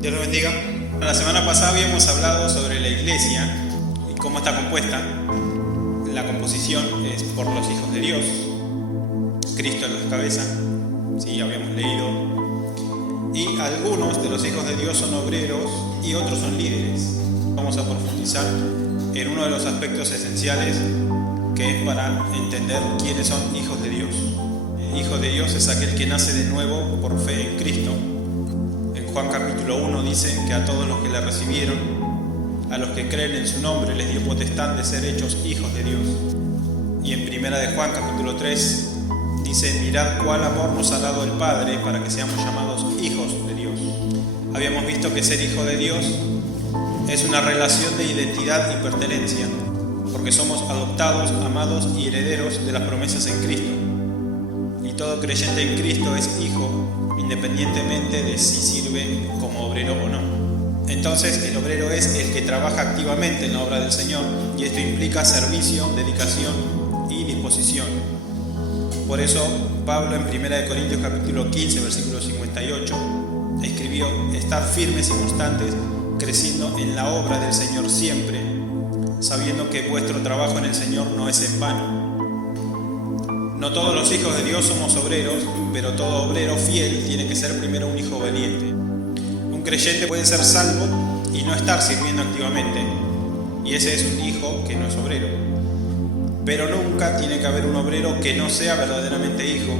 Dios los bendiga. La semana pasada habíamos hablado sobre la iglesia y cómo está compuesta. La composición es por los hijos de Dios. Cristo es la cabeza, sí, habíamos leído. Y algunos de los hijos de Dios son obreros y otros son líderes. Vamos a profundizar en uno de los aspectos esenciales que es para entender quiénes son hijos de Dios. Hijo de Dios es aquel que nace de nuevo por fe en Cristo. En Juan capítulo 1 dice que a todos los que le recibieron, a los que creen en su nombre, les dio potestad de ser hechos hijos de Dios. Y en primera de Juan capítulo 3 dice: mirad cuál amor nos ha dado el Padre para que seamos llamados hijos de Dios. Habíamos visto que ser hijo de Dios es una relación de identidad y pertenencia, porque somos adoptados, amados y herederos de las promesas en Cristo. Y todo creyente en Cristo es hijo, independientemente de si sirve como obrero o no. Entonces, el obrero es el que trabaja activamente en la obra del Señor, y esto implica servicio, dedicación y disposición. Por eso, Pablo en 1 Corintios capítulo 15, versículo 58, escribió: estad firmes y constantes, creciendo en la obra del Señor siempre, sabiendo que vuestro trabajo en el Señor no es en vano. No todos los hijos de Dios somos obreros, pero todo obrero fiel tiene que ser primero un hijo obediente. Un creyente puede ser salvo y no estar sirviendo activamente, y ese es un hijo que no es obrero. Pero nunca tiene que haber un obrero que no sea verdaderamente hijo,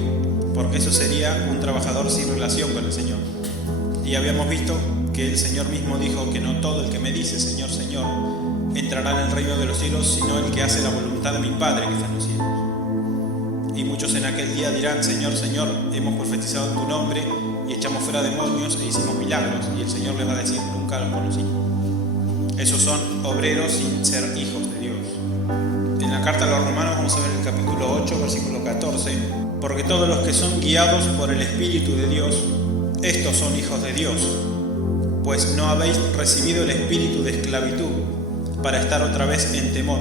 porque eso sería un trabajador sin relación con el Señor. Y habíamos visto que el Señor mismo dijo que no todo el que me dice Señor, Señor, entrará en el reino de los cielos, sino el que hace la voluntad de mi Padre que está en los cielos. Y muchos en aquel día dirán: Señor, Señor, hemos profetizado en tu nombre y echamos fuera demonios e hicimos milagros. Y el Señor les va a decir: nunca los conocí. Esos son obreros sin ser hijos de Dios. En la carta a los Romanos vamos a ver el capítulo 8, versículo 14. Porque todos los que son guiados por el Espíritu de Dios, estos son hijos de Dios. Pues no habéis recibido el espíritu de esclavitud para estar otra vez en temor,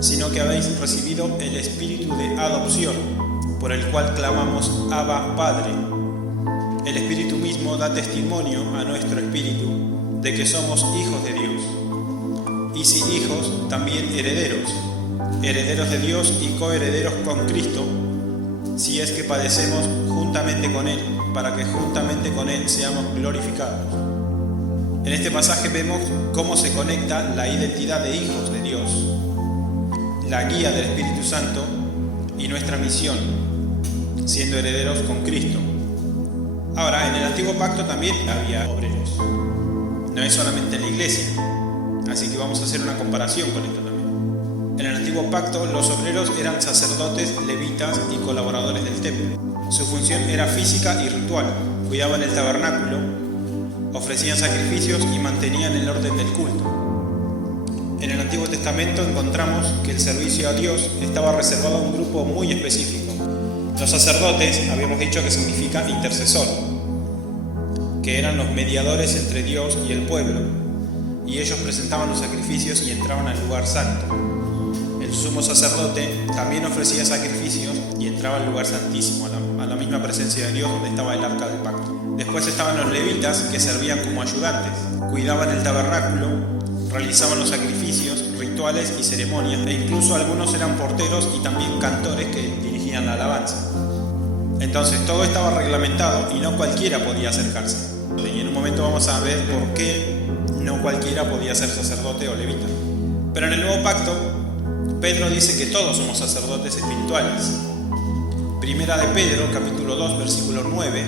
sino que habéis recibido el espíritu de adopción, por el cual clamamos: Abba, Padre. El Espíritu mismo da testimonio a nuestro espíritu de que somos hijos de Dios. Y si hijos, también herederos, herederos de Dios y coherederos con Cristo, si es que padecemos juntamente con Él, para que juntamente con Él seamos glorificados. En este pasaje vemos cómo se conecta la identidad de hijos de Dios, la guía del Espíritu Santo y nuestra misión, siendo herederos con Cristo. Ahora, en el Antiguo Pacto también había obreros, no es solamente en la iglesia, así que vamos a hacer una comparación con esto también. En el Antiguo Pacto los obreros eran sacerdotes, levitas y colaboradores del templo. Su función era física y ritual: cuidaban el tabernáculo, ofrecían sacrificios y mantenían el orden del culto. En el Antiguo Testamento encontramos que el servicio a Dios estaba reservado a un grupo muy específico. Los sacerdotes, habíamos dicho que significa intercesor, que eran los mediadores entre Dios y el pueblo, y ellos presentaban los sacrificios y entraban al lugar santo. El sumo sacerdote también ofrecía sacrificios y entraba al lugar santísimo, a la misma presencia de Dios donde estaba el arca del pacto. Después estaban los levitas, que servían como ayudantes, cuidaban el tabernáculo, realizaban los sacrificios, rituales y ceremonias, e incluso algunos eran porteros y también cantores que dirigían la alabanza. Entonces todo estaba reglamentado y no cualquiera podía acercarse. Y en un momento vamos a ver por qué no cualquiera podía ser sacerdote o levita. Pero en el Nuevo Pacto, Pedro dice que todos somos sacerdotes espirituales. Primera de Pedro, capítulo 2, versículo 9,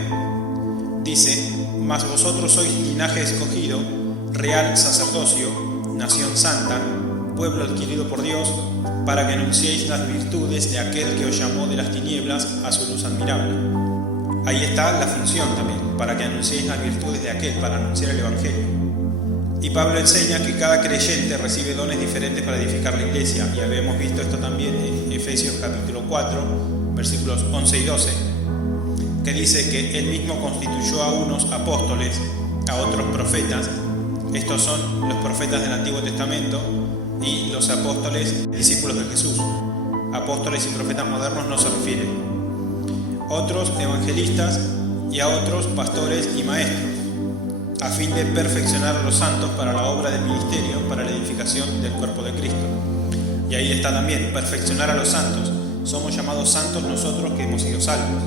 dice: mas vosotros sois linaje escogido, real sacerdocio, nación santa, pueblo adquirido por Dios, para que anunciéis las virtudes de aquel que os llamó de las tinieblas a su luz admirable. Ahí está la función también, para que anunciéis las virtudes de aquel, para anunciar el Evangelio. Y Pablo enseña que cada creyente recibe dones diferentes para edificar la iglesia, y habíamos visto esto también en Efesios capítulo 4, versículos 11 y 12, que dice que Él mismo constituyó a unos apóstoles, a otros profetas. Estos son los profetas del Antiguo Testamento y los apóstoles, discípulos de Jesús. Apóstoles y profetas modernos no se refieren. Otros evangelistas y a otros pastores y maestros. a fin de perfeccionar a los santos para la obra del ministerio, para la edificación del cuerpo de Cristo. Y ahí está también, perfeccionar a los santos. Somos llamados santos nosotros que hemos sido salvos.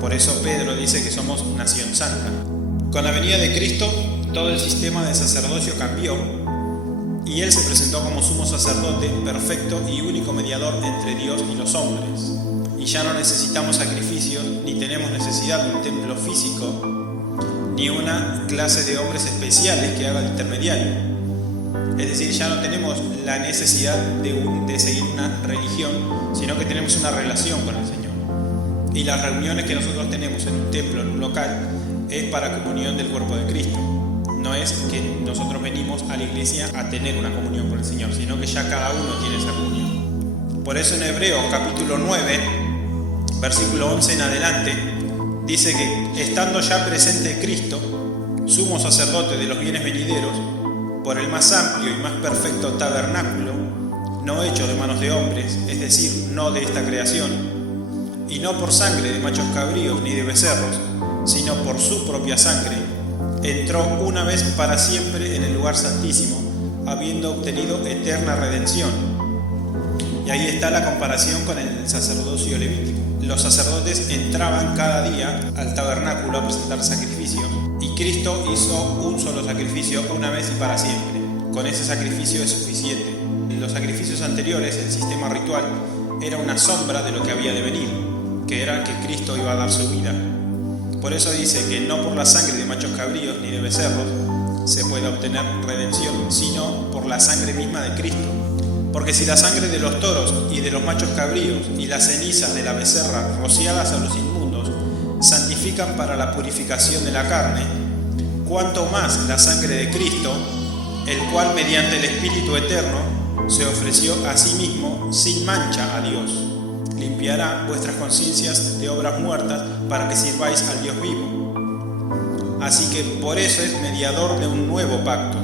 Por eso Pedro dice que somos nación santa. Con la venida de Cristo, todo el sistema de sacerdocio cambió y Él se presentó como sumo sacerdote, perfecto y único mediador entre Dios y los hombres. Y ya no necesitamos sacrificios, ni tenemos necesidad de un templo físico, ni una clase de hombres especiales que haga de intermediario. Es decir, ya no tenemos la necesidad de seguir una religión, sino que tenemos una relación con el Señor. Y las reuniones que nosotros tenemos en un templo, en un local, es para comunión del cuerpo de Cristo. No es que nosotros venimos a la iglesia a tener una comunión con el Señor, sino que ya cada uno tiene esa comunión. Por eso en Hebreos capítulo 9, versículo 11 en adelante, dice que estando ya presente Cristo, sumo sacerdote de los bienes venideros, por el más amplio y más perfecto tabernáculo, no hecho de manos de hombres, es decir, no de esta creación, y no por sangre de machos cabríos ni de becerros, sino por su propia sangre, entró una vez para siempre en el lugar santísimo, habiendo obtenido eterna redención. Y ahí está la comparación con el sacerdocio levítico. Los sacerdotes entraban cada día al tabernáculo a presentar sacrificios, y Cristo hizo un solo sacrificio una vez y para siempre. Con ese sacrificio es suficiente. Los sacrificios anteriores, el sistema ritual, era una sombra de lo que había de venir, que era que Cristo iba a dar su vida. Por eso dice que no por la sangre de machos cabríos ni de becerros se puede obtener redención, sino por la sangre misma de Cristo. Porque si la sangre de los toros y de los machos cabríos y las cenizas de la becerra rociadas a los inmundos santifican para la purificación de la carne, cuanto más la sangre de Cristo, el cual mediante el Espíritu Eterno se ofreció a sí mismo sin mancha a Dios, limpiará vuestras conciencias de obras muertas para que sirváis al Dios vivo. Así que por eso es mediador de un nuevo pacto,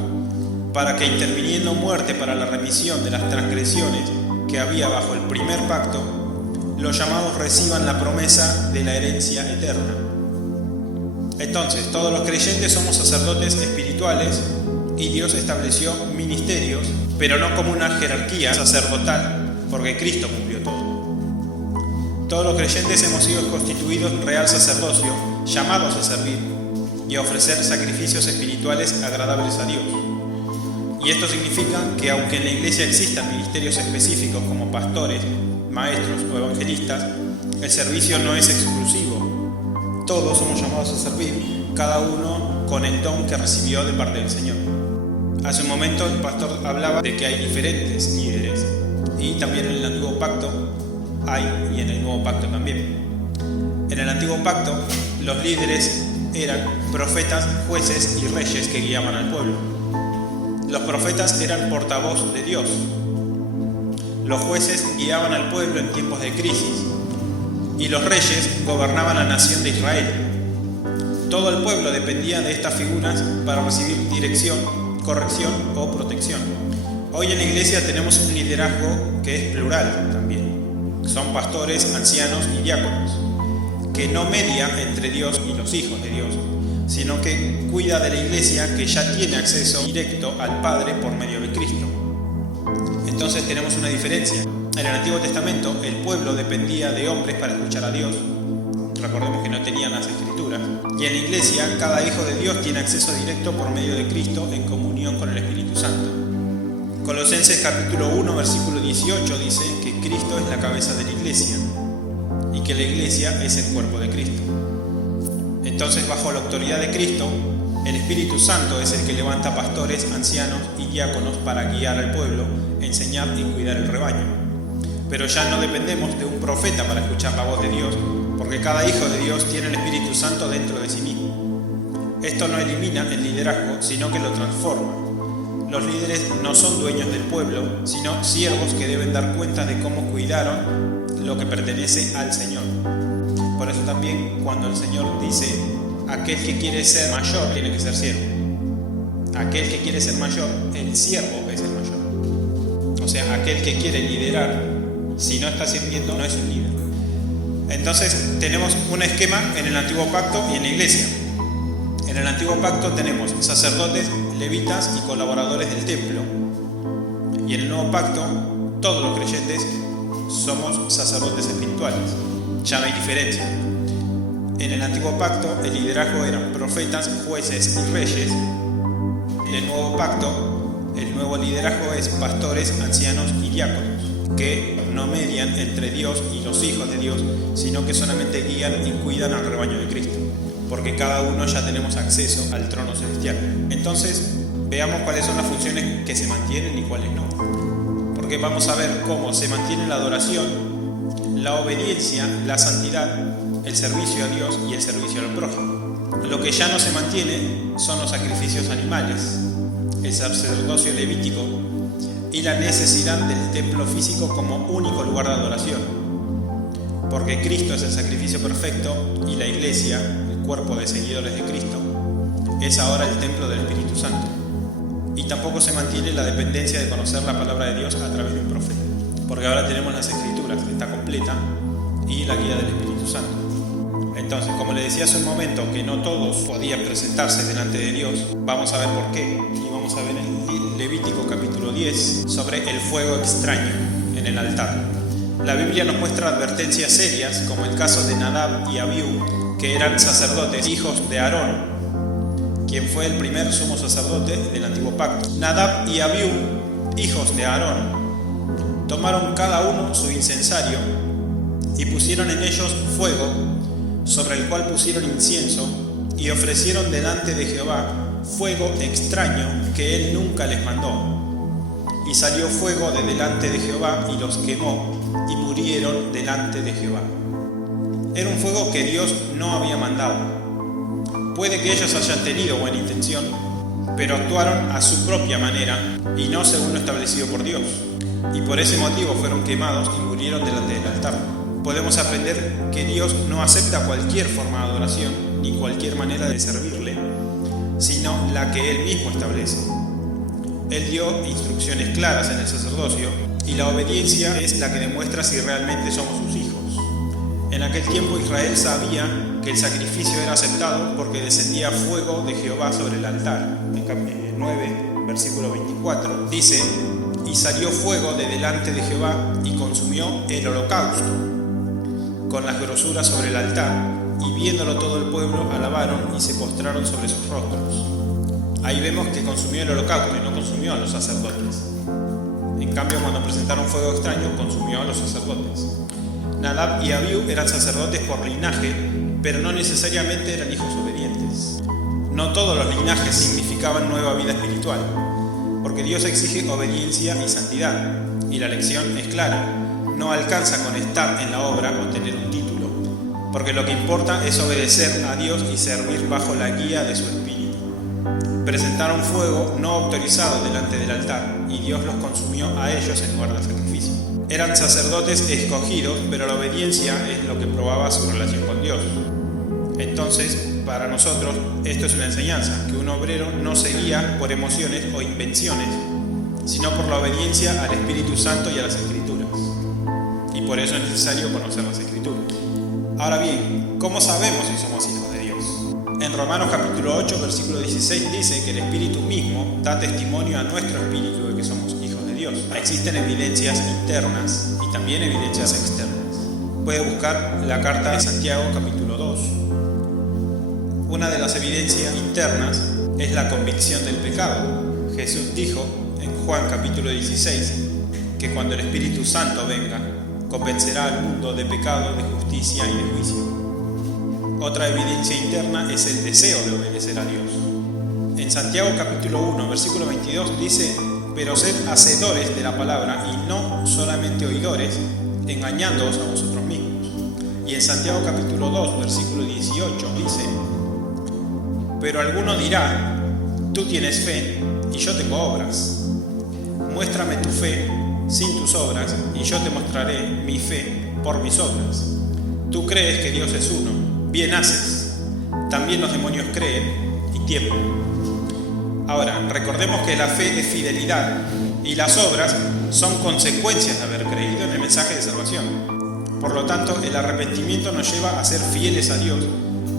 para que interviniendo muerte para la remisión de las transgresiones que había bajo el primer pacto, los llamados reciban la promesa de la herencia eterna. Entonces, todos los creyentes somos sacerdotes espirituales y Dios estableció ministerios, pero no como una jerarquía sacerdotal, porque Cristo cumplió todo. Todos los creyentes hemos sido constituidos real sacerdocio, llamados a servir y a ofrecer sacrificios espirituales agradables a Dios. Y esto significa que aunque en la iglesia existan ministerios específicos como pastores, maestros o evangelistas, el servicio no es exclusivo. Todos somos llamados a servir, cada uno con el don que recibió de parte del Señor. Hace un momento el pastor hablaba de que hay diferentes líderes, y también en el Antiguo Pacto hay, y en el Nuevo Pacto también. En el Antiguo Pacto los líderes eran profetas, jueces y reyes que guiaban al pueblo. Los profetas eran portavoz de Dios. Los jueces guiaban al pueblo en tiempos de crisis y los reyes gobernaban la nación de Israel. Todo el pueblo dependía de estas figuras para recibir dirección, corrección o protección. Hoy en la iglesia tenemos un liderazgo que es plural también. Son pastores, ancianos y diáconos, que no media entre Dios y los hijos de Dios, sino que cuida de la iglesia que ya tiene acceso directo al Padre por medio de Cristo. Entonces tenemos una diferencia. En el Antiguo Testamento el pueblo dependía de hombres para escuchar a Dios. Recordemos que no tenían las Escrituras. Y en la iglesia cada hijo de Dios tiene acceso directo por medio de Cristo en comunión con el Espíritu Santo. Colosenses capítulo 1 versículo 18 dice que Cristo es la cabeza de la iglesia y que la iglesia es el cuerpo de Cristo. Entonces, bajo la autoridad de Cristo, el Espíritu Santo es el que levanta pastores, ancianos y diáconos para guiar al pueblo, enseñar y cuidar el rebaño. Pero ya no dependemos de un profeta para escuchar la voz de Dios, porque cada hijo de Dios tiene el Espíritu Santo dentro de sí mismo. Esto no elimina el liderazgo, sino que lo transforma. Los líderes no son dueños del pueblo, sino siervos que deben dar cuenta de cómo cuidaron lo que pertenece al Señor. Por eso también cuando el Señor dice, aquel que quiere ser mayor tiene que ser siervo. Aquel que quiere ser mayor, el siervo es el mayor. O sea, aquel que quiere liderar, si no está sirviendo, no es un líder. Entonces tenemos un esquema en el Antiguo Pacto y en la iglesia. En el antiguo pacto tenemos sacerdotes, levitas y colaboradores del templo. Y en el nuevo pacto, todos los creyentes somos sacerdotes espirituales. Ya no hay diferencia. En el antiguo pacto, el liderazgo eran profetas, jueces y reyes. En el nuevo pacto, el nuevo liderazgo es pastores, ancianos y diáconos, que no median entre Dios y los hijos de Dios, sino que solamente guían y cuidan al rebaño de Cristo, porque cada uno ya tenemos acceso al trono celestial. Entonces, veamos cuáles son las funciones que se mantienen y cuáles no. Porque vamos a ver cómo se mantiene la adoración, la obediencia, la santidad, el servicio a Dios y el servicio al prójimo. Lo que ya no se mantiene son los sacrificios animales, el sacerdocio levítico y la necesidad del templo físico como único lugar de adoración. Porque Cristo es el sacrificio perfecto y la iglesia, el cuerpo de seguidores de Cristo, es ahora el templo del Espíritu Santo. Y tampoco se mantiene la dependencia de conocer la palabra de Dios a través de un profeta, porque ahora tenemos las Escrituras, que está completa, y la guía del Espíritu Santo. Entonces, como le decía hace un momento que no todos podían presentarse delante de Dios, vamos a ver por qué. Y vamos a ver en Levítico capítulo 10 sobre el fuego extraño en el altar. La Biblia nos muestra advertencias serias, como el caso de Nadab y Abiú, que eran sacerdotes, hijos de Aarón, quien fue el primer sumo sacerdote del antiguo pacto. Nadab y Abiú, hijos de Aarón, tomaron cada uno su incensario y pusieron en ellos fuego, sobre el cual pusieron incienso, y ofrecieron delante de Jehová fuego extraño que él nunca les mandó. Y salió fuego de delante de Jehová y los quemó, y murieron delante de Jehová. Era un fuego que Dios no había mandado. Puede que ellos hayan tenido buena intención, pero actuaron a su propia manera y no según lo establecido por Dios. Y por ese motivo fueron quemados y murieron delante del altar. Podemos aprender que Dios no acepta cualquier forma de adoración ni cualquier manera de servirle, sino la que Él mismo establece. Él dio instrucciones claras en el sacerdocio y la obediencia es la que demuestra si realmente somos sus hijos. En aquel tiempo Israel sabía que el sacrificio era aceptado porque descendía fuego de Jehová sobre el altar. En capítulo 9, versículo 24, dice: y salió fuego de delante de Jehová y consumió el holocausto con las grosuras sobre el altar, y viéndolo todo el pueblo alabaron y se postraron sobre sus rostros. Ahí vemos que consumió el holocausto y no consumió a los sacerdotes. En cambio, cuando presentaron fuego extraño, consumió a los sacerdotes. Nadab y Abiú eran sacerdotes por linaje, pero no necesariamente eran hijos obedientes. No todos los linajes significaban nueva vida espiritual, porque Dios exige obediencia y santidad, y la lección es clara: no alcanza con estar en la obra o tener un título, porque lo que importa es obedecer a Dios y servir bajo la guía de su Espíritu. Presentaron fuego no autorizado delante del altar, y Dios los consumió a ellos en lugar del sacrificio. Eran sacerdotes escogidos, pero la obediencia es lo que probaba su relación con Dios. Entonces, para nosotros, esto es una enseñanza, que un obrero no se guía por emociones o invenciones, sino por la obediencia al Espíritu Santo y a las Escrituras. Y por eso es necesario conocer las Escrituras. Ahora bien, ¿cómo sabemos si somos hijos de Dios? En Romanos capítulo 8, versículo 16 dice que el Espíritu mismo da testimonio a nuestro espíritu de que somos hijos de Dios. Existen evidencias internas y también evidencias externas. Puede buscar la carta de Santiago capítulo 2. Una de las evidencias internas es la convicción del pecado. Jesús dijo en Juan capítulo 16 que cuando el Espíritu Santo venga, convencerá al mundo de pecado, de justicia y de juicio. Otra evidencia interna es el deseo de obedecer a Dios. En Santiago capítulo 1, versículo 22 dice: pero sed hacedores de la palabra y no solamente oidores, engañándoos a vosotros mismos. Y en Santiago capítulo 2, versículo 18 dice: pero alguno dirá, tú tienes fe y yo tengo obras. Muéstrame tu fe sin tus obras y yo te mostraré mi fe por mis obras. Tú crees que Dios es uno, bien haces. También los demonios creen y tiemblan. Ahora, recordemos que la fe es fidelidad y las obras son consecuencias de haber creído en el mensaje de salvación. Por lo tanto, el arrepentimiento nos lleva a ser fieles a Dios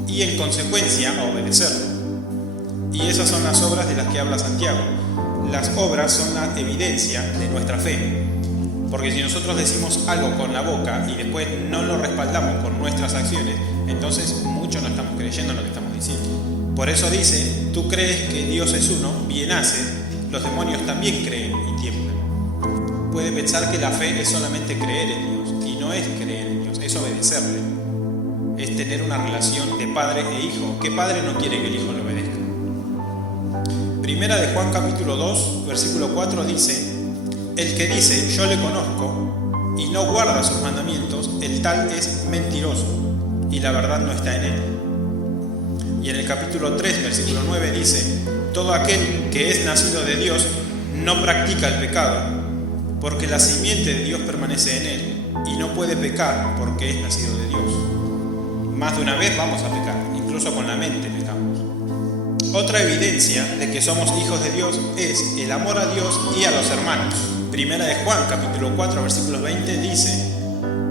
y en consecuencia a obedecerlo. Y esas son las obras de las que habla Santiago. Las obras son la evidencia de nuestra fe. Porque si nosotros decimos algo con la boca y después no lo respaldamos con nuestras acciones, entonces mucho no estamos creyendo en lo que estamos diciendo. Por eso dice, tú crees que Dios es uno, bien haces, los demonios también creen y tiemblan. Puede pensar que la fe es solamente creer en Dios, y no es creer en Dios, es obedecerle. Es tener una relación de padre e hijo. ¿Qué padre no quiere que el hijo le obedezca? Primera de Juan capítulo 2, versículo 4 dice, el que dice yo le conozco y no guarda sus mandamientos, el tal es mentiroso y la verdad no está en él. Y en el capítulo 3, versículo 9 dice, todo aquel que es nacido de Dios no practica el pecado, porque la simiente de Dios permanece en él y no puede pecar porque es nacido de Dios. Más de una vez vamos a pecar, incluso con la mente pecamos. Otra evidencia de que somos hijos de Dios es el amor a Dios y a los hermanos. Primera de Juan, capítulo 4, versículo 20 dice,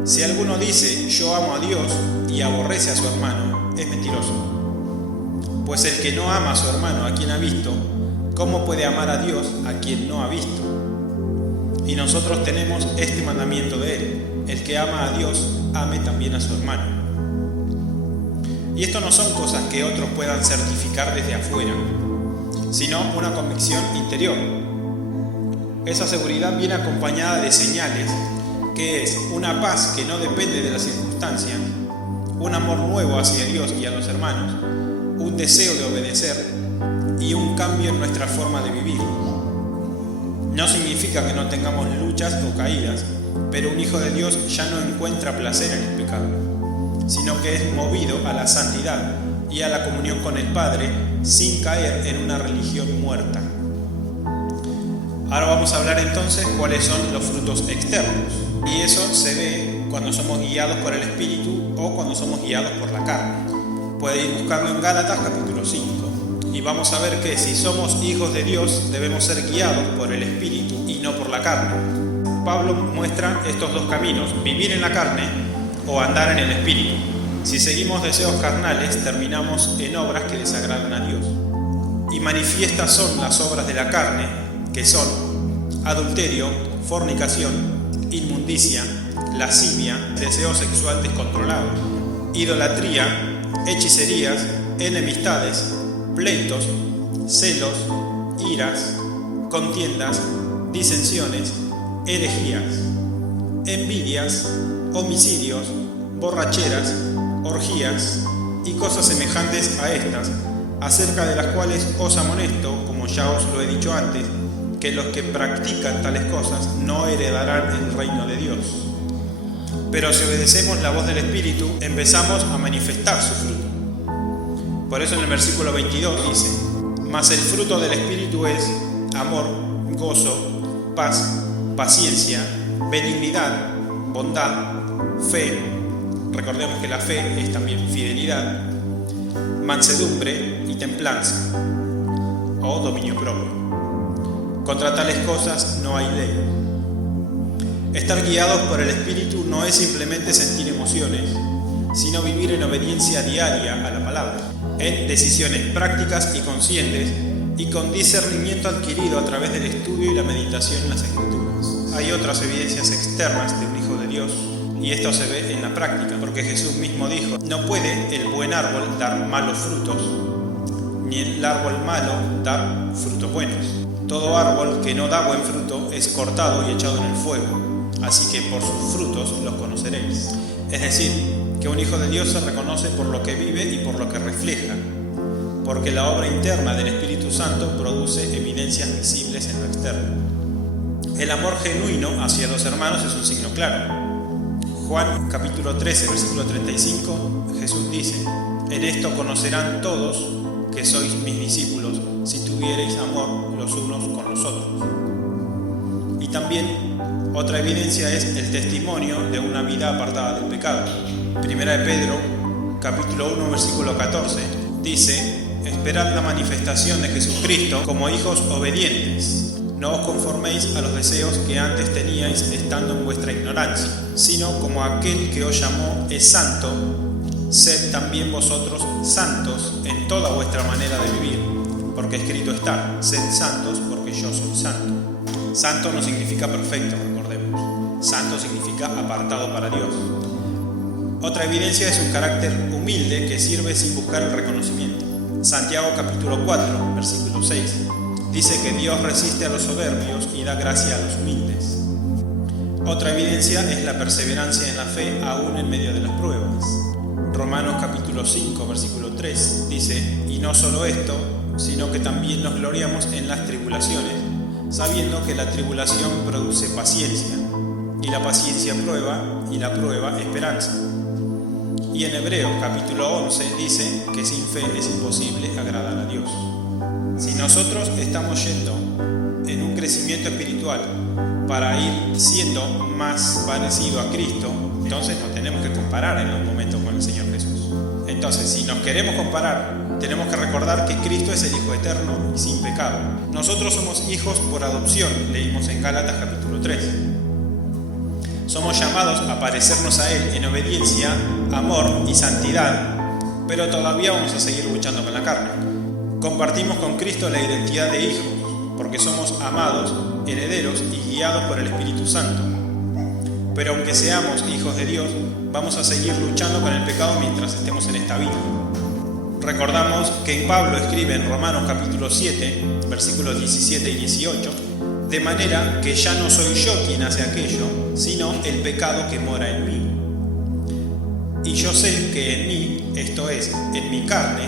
si alguno dice yo amo a Dios y aborrece a su hermano, es mentiroso. Pues el que no ama a su hermano a quien ha visto, ¿cómo puede amar a Dios a quien no ha visto? Y nosotros tenemos este mandamiento de él, el que ama a Dios, ame también a su hermano. Y esto no son cosas que otros puedan certificar desde afuera, sino una convicción interior. Esa seguridad viene acompañada de señales, que es una paz que no depende de las circunstancias, un amor nuevo hacia Dios y a los hermanos, un deseo de obedecer y un cambio en nuestra forma de vivir. No significa que no tengamos luchas o caídas, pero un hijo de Dios ya no encuentra placer en el pecado, sino que es movido a la santidad y a la comunión con el Padre sin caer en una religión muerta. Ahora vamos a hablar entonces cuáles son los frutos externos, y eso se ve cuando somos guiados por el Espíritu o cuando somos guiados por la carne. Puede ir buscando en Gálatas capítulo 5, y vamos a ver que si somos hijos de Dios debemos ser guiados por el Espíritu y no por la carne. Pablo muestra estos dos caminos, vivir en la carne o andar en el Espíritu. Si seguimos deseos carnales, terminamos en obras que desagradan a Dios. Y manifiestas son las obras de la carne, que son adulterio, fornicación, inmundicia, lascivia, deseo sexual descontrolado, idolatría, hechicerías, enemistades, pleitos, celos, iras, contiendas, disensiones, herejías, envidias, homicidios, borracheras, orgías y cosas semejantes a estas, acerca de las cuales os amonesto, como ya os lo he dicho antes, que los que practican tales cosas no heredarán el reino de Dios. Pero si obedecemos la voz del Espíritu, empezamos a manifestar su fruto. Por eso en el versículo 22 dice, mas el fruto del Espíritu es amor, gozo, paz, paciencia, benignidad, bondad, fe, recordemos que la fe es también fidelidad, mansedumbre y templanza, o dominio propio. Contra tales cosas no hay ley. Estar guiados por el Espíritu no es simplemente sentir emociones, sino vivir en obediencia diaria a la palabra, en decisiones prácticas y conscientes y con discernimiento adquirido a través del estudio y la meditación en las Escrituras. Hay otras evidencias externas de un hijo de Dios, y esto se ve en la práctica, porque Jesús mismo dijo, no puede el buen árbol dar malos frutos, ni el árbol malo dar frutos buenos. Todo árbol que no da buen fruto es cortado y echado en el fuego, así que por sus frutos los conoceréis. Es decir, que un hijo de Dios se reconoce por lo que vive y por lo que refleja, porque la obra interna del Espíritu Santo produce evidencias visibles en lo externo. El amor genuino hacia los hermanos es un signo claro. Juan capítulo 13, versículo 35, Jesús dice, en esto conocerán todos que sois mis discípulos, si tuviereis amor los unos con los otros. Y también otra evidencia es el testimonio de una vida apartada del pecado. Primera de Pedro, capítulo 1, versículo 14, dice, esperad la manifestación de Jesucristo como hijos obedientes. No os conforméis a los deseos que antes teníais estando en vuestra ignorancia, sino como aquel que os llamó es santo, sed también vosotros santos en toda vuestra manera de vivir, porque escrito está: sed santos porque yo soy santo. Santo no significa perfecto, recordemos. Santo significa apartado para Dios. Otra evidencia es un carácter humilde que sirve sin buscar el reconocimiento. Santiago capítulo 4, versículo 6, dice que Dios resiste a los soberbios y da gracia a los humildes. Otra evidencia es la perseverancia en la fe aún en medio de las pruebas. Romanos capítulo 5, versículo 3 dice: y no solo esto, sino que también nos gloriamos en las tribulaciones, sabiendo que la tribulación produce paciencia, y la paciencia prueba, y la prueba esperanza. Y en Hebreos capítulo 11 dice que sin fe es imposible agradar a Dios. Si nosotros estamos yendo en un crecimiento espiritual para ir siendo más parecido a Cristo, entonces nos tenemos que comparar en los momentos con el Señor Jesús. Entonces, si nos queremos comparar, tenemos que recordar que Cristo es el Hijo eterno y sin pecado. Nosotros somos hijos por adopción, leímos en Gálatas capítulo 3. Somos llamados a parecernos a Él en obediencia, amor y santidad, pero todavía vamos a seguir luchando con la carne. Compartimos con Cristo la identidad de hijos, porque somos amados, herederos y guiados por el Espíritu Santo. Pero aunque seamos hijos de Dios, vamos a seguir luchando con el pecado mientras estemos en esta vida. Recordamos que Pablo escribe en Romanos capítulo 7, versículos 17 y 18, de manera que ya no soy yo quien hace aquello, sino el pecado que mora en mí. Y yo sé que en mí, esto es, en mi carne,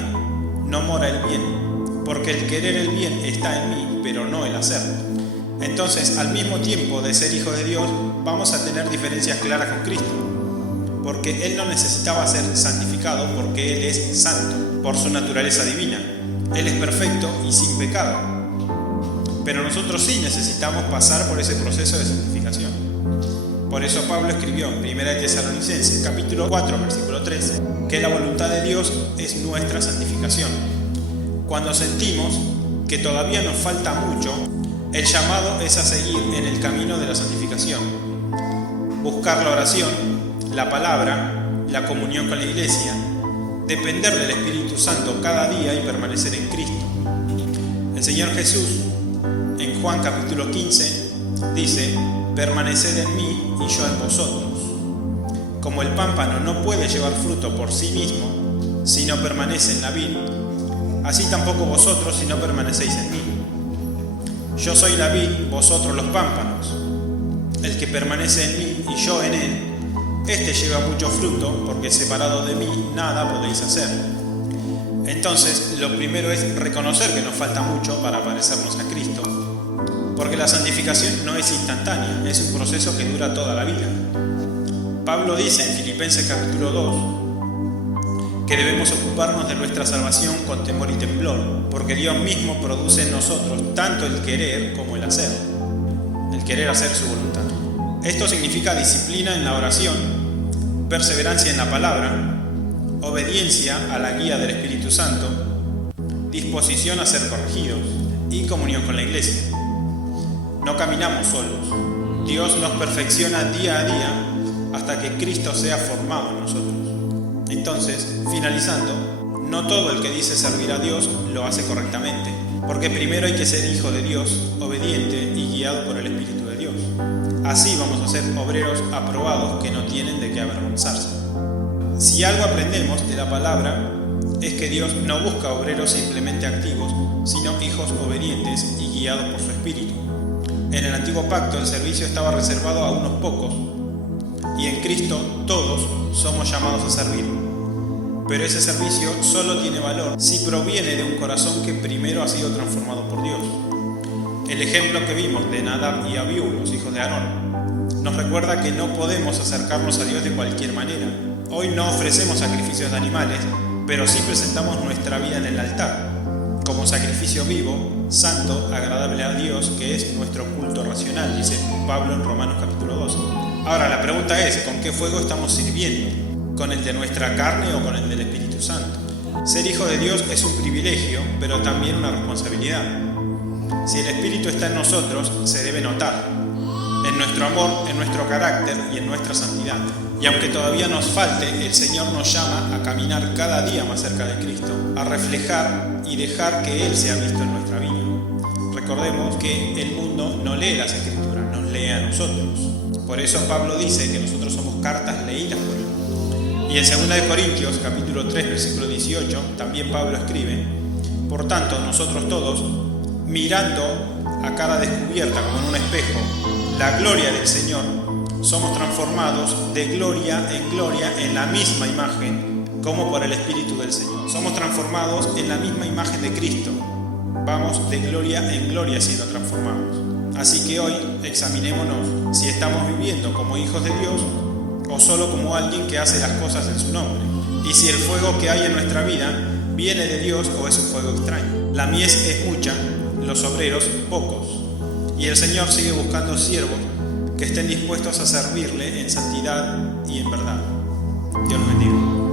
no mora el bien, porque el querer el bien está en mí, pero no el hacerlo. Entonces, al mismo tiempo de ser hijos de Dios, vamos a tener diferencias claras con Cristo, porque Él no necesitaba ser santificado porque Él es santo, por su naturaleza divina. Él es perfecto y sin pecado. Pero nosotros sí necesitamos pasar por ese proceso de santificación. Por eso Pablo escribió en 1 Tesalonicenses capítulo 4, versículo 13, que la voluntad de Dios es nuestra santificación. Cuando sentimos que todavía nos falta mucho, el llamado es a seguir en el camino de la santificación. Buscar la oración, la palabra, la comunión con la iglesia, depender del Espíritu Santo cada día y permanecer en Cristo. El Señor Jesús, en Juan capítulo 15, dice: permaneced en mí y yo en vosotros. Como el pámpano no puede llevar fruto por sí mismo si no permanece en la vid, así tampoco vosotros si no permanecéis en mí. Yo soy la vid, vosotros los pámpanos. El que permanece en mí y yo en él, este lleva mucho fruto, porque separado de mí nada podéis hacer. Entonces, lo primero es reconocer que nos falta mucho para parecernos a Cristo, porque la santificación no es instantánea, es un proceso que dura toda la vida. Pablo dice en Filipenses capítulo 2 que debemos ocuparnos de nuestra salvación con temor y temblor, porque Dios mismo produce en nosotros tanto el querer como el hacer, el querer hacer su voluntad. Esto significa disciplina en la oración, perseverancia en la palabra, obediencia a la guía del Espíritu Santo, disposición a ser corregidos y comunión con la iglesia. No caminamos solos. Dios nos perfecciona día a día hasta que Cristo sea formado en nosotros. Entonces, finalizando, no todo el que dice servir a Dios lo hace correctamente, porque primero hay que ser hijo de Dios, obediente y guiado por el Espíritu de Dios. Así vamos a ser obreros aprobados que no tienen de qué avergonzarse. Si algo aprendemos de la palabra es que Dios no busca obreros simplemente activos, sino hijos obedientes y guiados por su Espíritu. En el antiguo pacto el servicio estaba reservado a unos pocos, y en Cristo todos somos llamados a servir. Pero ese servicio solo tiene valor si proviene de un corazón que primero ha sido transformado por Dios. El ejemplo que vimos de Nadab y Abiú, los hijos de Aarón, nos recuerda que no podemos acercarnos a Dios de cualquier manera. Hoy no ofrecemos sacrificios de animales, pero sí presentamos nuestra vida en el altar, como sacrificio vivo, santo, agradable a Dios, que es nuestro culto racional, dice Pablo en Romanos capítulo 12. Ahora la pregunta es, ¿con qué fuego estamos sirviendo? ¿Con el de nuestra carne o con el del Espíritu Santo? Ser hijo de Dios es un privilegio, pero también una responsabilidad. Si el Espíritu está en nosotros, se debe notar. en nuestro amor, en nuestro carácter y en nuestra santidad. Y aunque todavía nos falte, el Señor nos llama a caminar cada día más cerca de Cristo, a reflejar y dejar que Él sea visto en nuestra vida. Recordemos que el mundo no lee las Escrituras, nos lee a nosotros. Por eso Pablo dice que nosotros somos cartas leídas por Él. Y en 2 Corintios, capítulo 3, versículo 18, también Pablo escribe: por tanto, nosotros todos, mirando a cara descubierta como en un espejo la gloria del Señor, somos transformados de gloria en la misma imagen, como por el Espíritu del Señor. Somos transformados en la misma imagen de Cristo. Vamos de gloria en gloria siendo transformados. Así que hoy examinémonos si estamos viviendo como hijos de Dios o solo como alguien que hace las cosas en su nombre. Y si el fuego que hay en nuestra vida viene de Dios o es un fuego extraño. La mies es mucha, los obreros pocos. Y el Señor sigue buscando siervos que estén dispuestos a servirle en santidad y en verdad. Dios los bendiga.